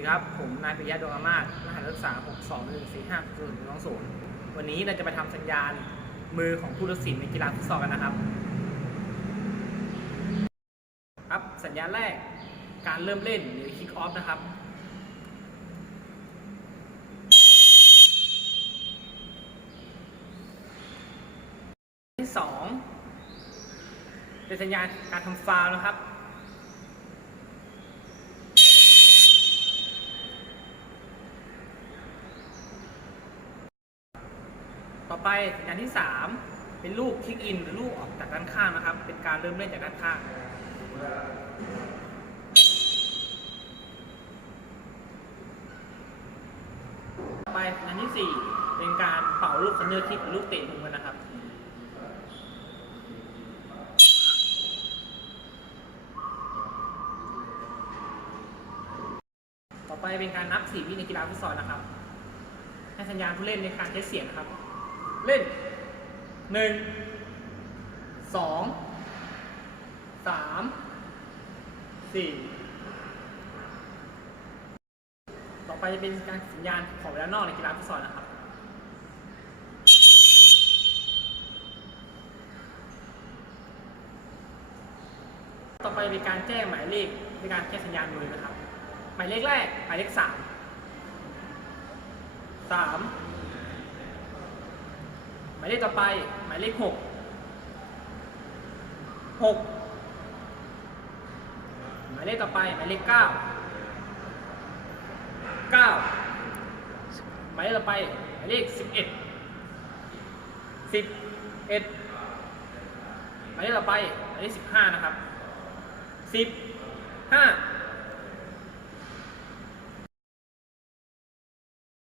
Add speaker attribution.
Speaker 1: ดีครับ ผมนายปิยะดวงอามาศรหัสนักศึกษา 6 2 1 4 5 0 2 0 วันนี้เราจะไปทำสัญญาณมือของผู้ตัดสินในกีฬาฟุตซอลกันนะครับ ครับสัญญาณแรกการเริ่มเล่นหรือ kick off นะครับ ที่สองเป็นสัญญาณการทำฟาวนะครับ ต่อไปสัญญาณที่ 3 เป็นลูกคลิกอินหรือลูกออกจากด้านข้างนะครับ เป็นการเริ่มเล่นจากด้านข้างต่อไปสัญญาณที่ 4 เป็นการเป่าลูกคันเนอร์คิกหรือลูกเตะมุมกันนะครับต่อไปเป็นการนับ4วิในกีฬาฟุตซอลนะครับ ให้สัญญาณผู้เล่นในการใช้เสียงนะครับ เล่นหนึ่งสองสามสี่ต่อไปเป็นการสัญญาณของเวลานอกในกีฬาฟุตซอลนะครับต่อไปเป็นการแจ้งหมายเลขเป็นการแจ้งสัญญาณมือนะครับ หมายเลขแรกหมายเลขสามสาม หมายเลขต่อไป หมายเลขหกหกหมายเลขต่อไป หมายเลขเก้าเก้าหมายเลขต่อไป หมายเลขสิบเอ็ดสิบเอ็ดหมายเลขต่อไป หมายเลขสิบห้านะครับสิบห้า